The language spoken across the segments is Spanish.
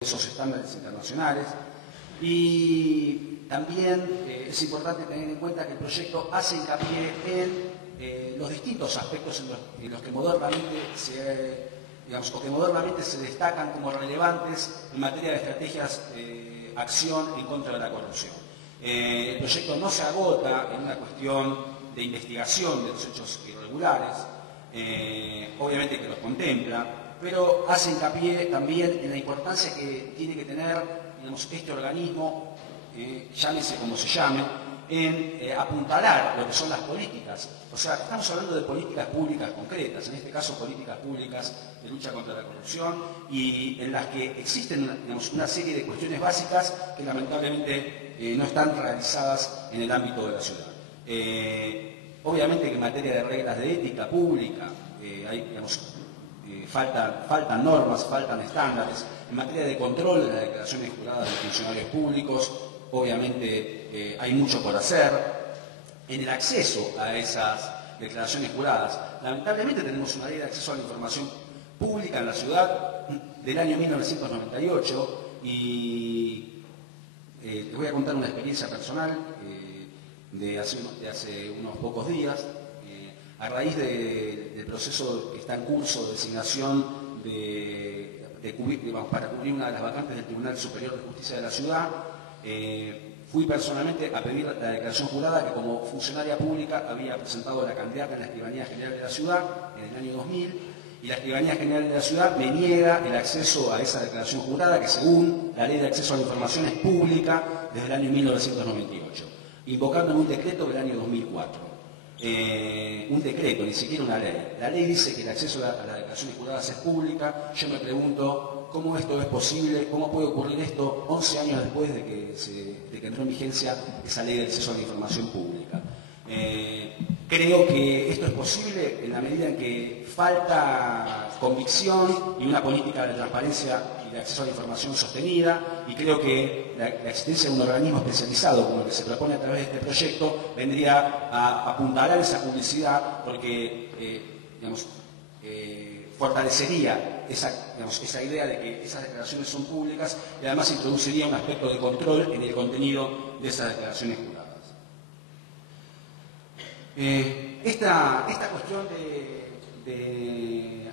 esos estándares internacionales. Y también es importante tener en cuenta que el proyecto hace hincapié en los distintos aspectos en los que modernamente se destacan como relevantes en materia de estrategias de acción en contra de la corrupción. El proyecto no se agota en una cuestión de investigación de los hechos irregulares, obviamente que los contempla, pero hace hincapié también en la importancia que tiene que tener, digamos, este organismo, llámese como se llame, en apuntalar lo que son las políticas. O sea, estamos hablando de políticas públicas concretas, en este caso políticas públicas de lucha contra la corrupción, y en las que existen, digamos, una serie de cuestiones básicas que lamentablemente no están realizadas en el ámbito de la ciudad. Obviamente que en materia de reglas de ética pública hay, digamos, faltan normas, faltan estándares. En materia de control de las declaraciones juradas de funcionarios públicos, obviamente hay mucho por hacer. En el acceso a esas declaraciones juradas, lamentablemente tenemos una ley de acceso a la información pública en la ciudad del año 1998 y les voy a contar una experiencia personal de hace unos pocos días. A raíz del proceso que está en curso de designación para cubrir una de las vacantes del Tribunal Superior de Justicia de la ciudad, fui personalmente a pedir la declaración jurada que como funcionaria pública había presentado la candidata en la Escribanía General de la Ciudad en el año 2000, y la Escribanía General de la Ciudad me niega el acceso a esa declaración jurada que según la Ley de Acceso a la Información es pública desde el año 1998, invocando en un decreto del año 2004. Un decreto, ni siquiera una ley. La ley dice que el acceso a las declaraciones juradas es pública. Yo me pregunto cómo esto es posible, cómo puede ocurrir esto 11 años después de que entró en vigencia esa ley de acceso a la información pública. Creo que esto es posible en la medida en que falta convicción y una política de transparencia y de acceso a la información sostenida, y creo que la existencia de un organismo especializado como el que se propone a través de este proyecto vendría a apuntalar esa publicidad porque fortalecería esa idea de que esas declaraciones son públicas y además introduciría un aspecto de control en el contenido de esas declaraciones juradas. Esta cuestión de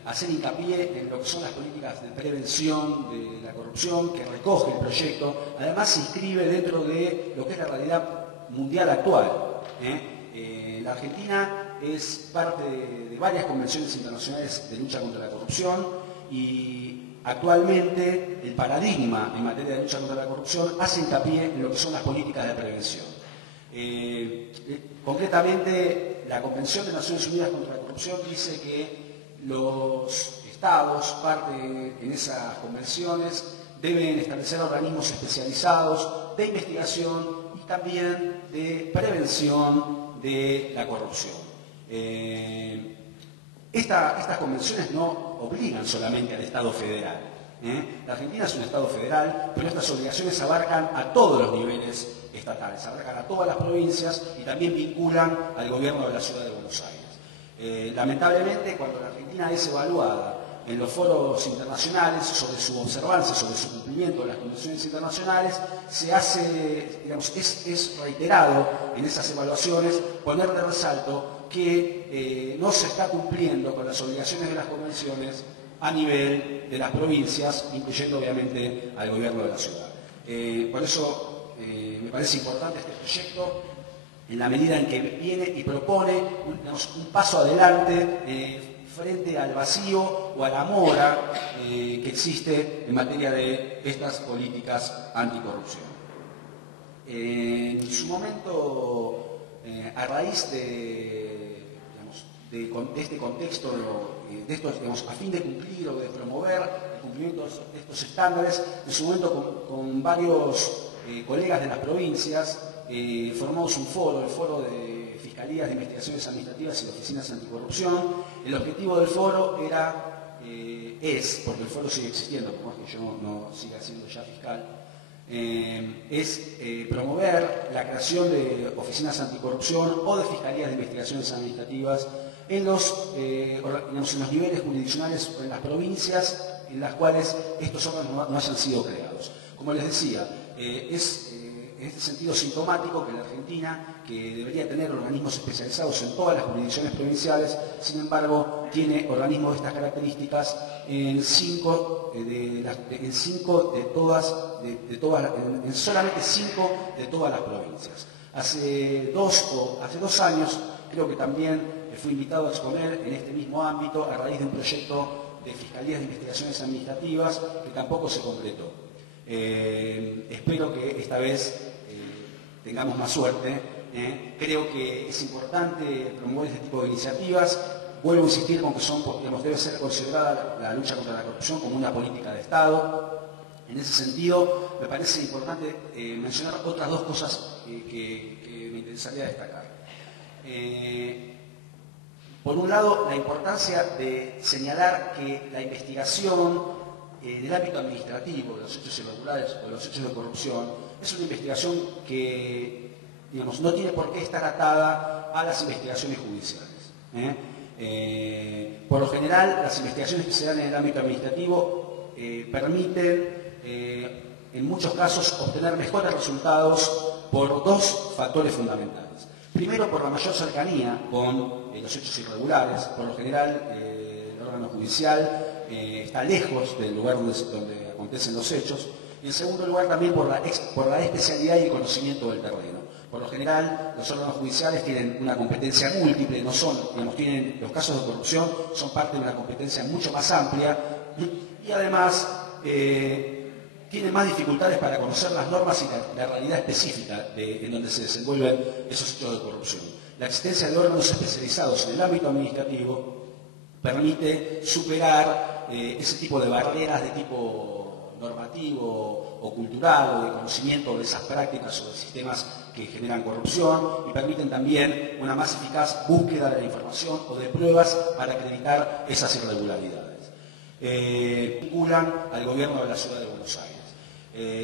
hacer hincapié en lo que son las políticas de prevención de la corrupción que recoge el proyecto, además se inscribe dentro de lo que es la realidad mundial actual. La Argentina es parte de varias convenciones internacionales de lucha contra la corrupción y actualmente el paradigma en materia de lucha contra la corrupción hace hincapié en lo que son las políticas de prevención. Concretamente, la Convención de Naciones Unidas contra la Corrupción dice que los estados, parte en esas convenciones, deben establecer organismos especializados de investigación y también de prevención de la corrupción. Estas convenciones no obligan solamente al Estado federal. La Argentina es un Estado federal, pero estas obligaciones abarcan a todos los niveles estatales, abarcan a todas las provincias y también vinculan al gobierno de la Ciudad de Buenos Aires. Lamentablemente, cuando la Argentina es evaluada en los foros internacionales sobre su observancia, sobre su cumplimiento de las convenciones internacionales, se hace, es reiterado en esas evaluaciones poner de resalto que no se está cumpliendo con las obligaciones de las convenciones a nivel de las provincias, incluyendo obviamente al gobierno de la ciudad. Por eso me parece importante este proyecto en la medida en que viene y propone un paso adelante frente al vacío o a la mora que existe en materia de estas políticas anticorrupción. En su momento, a raíz de este contexto, a fin de cumplir o de promover el cumplimiento de estos estándares, en su momento con varios colegas de las provincias formamos un foro, el Foro de Fiscalías de Investigaciones Administrativas y de Oficinas Anticorrupción. El objetivo del foro porque el foro sigue existiendo, por más que yo no siga siendo ya fiscal, es promover la creación de oficinas anticorrupción o de fiscalías de investigaciones administrativas en los niveles jurisdiccionales o en las provincias en las cuales estos órganos no hayan sido creados. Como les decía, es en este sentido sintomático que la Argentina, que debería tener organismos especializados en todas las jurisdicciones provinciales, sin embargo, tiene organismos de estas características en solamente 5 de todas las provincias. Hace dos años, creo que también fui invitado a exponer en este mismo ámbito a raíz de un proyecto de Fiscalías de Investigaciones Administrativas que tampoco se completó. Espero que esta vez tengamos más suerte. Creo que es importante promover este tipo de iniciativas. Vuelvo a insistir con que debe ser considerada la lucha contra la corrupción como una política de Estado. En ese sentido, me parece importante mencionar otras dos cosas que me interesaría destacar. Por un lado, la importancia de señalar que la investigación del ámbito administrativo, de los hechos irregulares o de los hechos de corrupción, es una investigación que, digamos, no tiene por qué estar atada a las investigaciones judiciales. Por lo general, las investigaciones que se dan en el ámbito administrativo permiten, en muchos casos, obtener mejores resultados por dos factores fundamentales. Primero, por la mayor cercanía con los hechos irregulares. Por lo general, el órgano judicial está lejos del lugar donde acontecen los hechos. Y en segundo lugar, también por la especialidad y el conocimiento del terreno. Por lo general, los órganos judiciales tienen una competencia múltiple, los casos de corrupción son parte de una competencia mucho más amplia y además tienen más dificultades para conocer las normas y la realidad específica en donde se desenvuelven esos hechos de corrupción. La existencia de órganos especializados en el ámbito administrativo permite superar ese tipo de barreras de tipo normativo o cultural o de conocimiento de esas prácticas o de sistemas que generan corrupción y permiten también una más eficaz búsqueda de la información o de pruebas para acreditar esas irregularidades. Vinculan al gobierno de la Ciudad de Buenos Aires.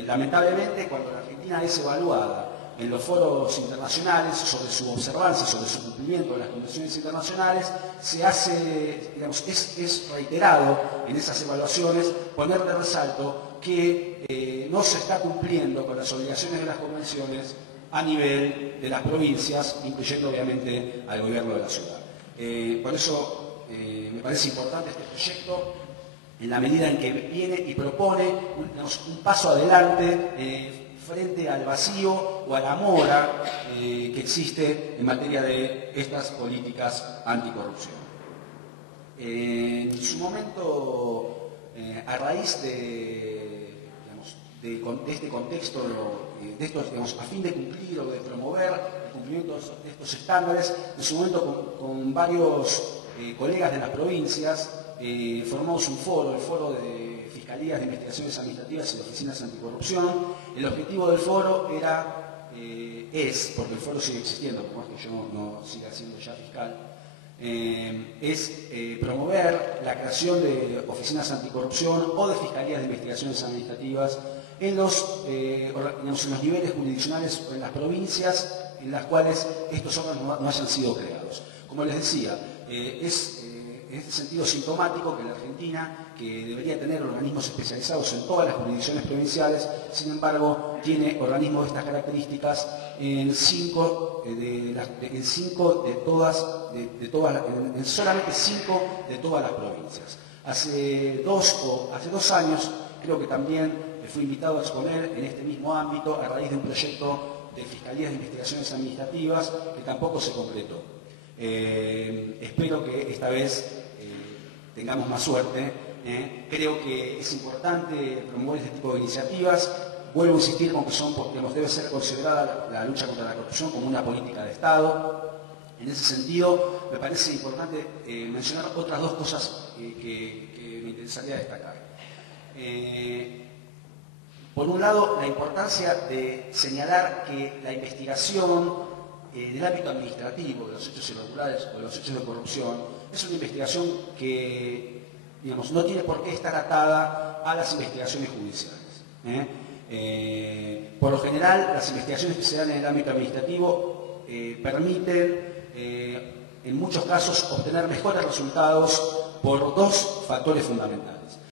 Lamentablemente, cuando la Argentina es evaluada en los foros internacionales sobre su observancia, sobre su cumplimiento de las convenciones internacionales, se hace, digamos, es reiterado en esas evaluaciones poner de resalto que no se está cumpliendo con las obligaciones de las convenciones a nivel de las provincias, incluyendo obviamente al gobierno de la ciudad. Por eso me parece importante este proyecto, en la medida en que viene y propone un paso adelante frente al vacío o a la mora que existe en materia de estas políticas anticorrupción. En su momento, a raíz de este contexto, a fin de cumplir o de promover el cumplimiento de estos estándares, en su momento con varios colegas de las provincias, formamos un foro, el Foro de Fiscalías de Investigaciones Administrativas y de Oficinas Anticorrupción. El objetivo del foro porque el foro sigue existiendo, por más que yo no siga siendo ya fiscal, es promover la creación de oficinas anticorrupción o de fiscalías de investigaciones administrativas en los niveles jurisdiccionales o en las provincias en las cuales estos órganos no hayan sido creados. Como les decía, es en este sentido sintomático que la Argentina, que debería tener organismos especializados en todas las jurisdicciones provinciales, sin embargo, tiene organismos de estas características en solamente 5 de todas las provincias. Hace dos años, creo que también fui invitado a exponer en este mismo ámbito a raíz de un proyecto de Fiscalías de Investigaciones Administrativas que tampoco se completó. Espero que esta vez tengamos más suerte. Creo que es importante promover este tipo de iniciativas. Vuelvo a insistir con que debe ser considerada la lucha contra la corrupción como una política de Estado. En ese sentido, me parece importante mencionar otras dos cosas que me interesaría destacar. Por un lado, la importancia de señalar que la investigación del ámbito administrativo, de los hechos irregulares o de los hechos de corrupción, es una investigación que, digamos, no tiene por qué estar atada a las investigaciones judiciales. Por lo general, las investigaciones que se dan en el ámbito administrativo permiten, en muchos casos, obtener mejores resultados por dos factores fundamentales.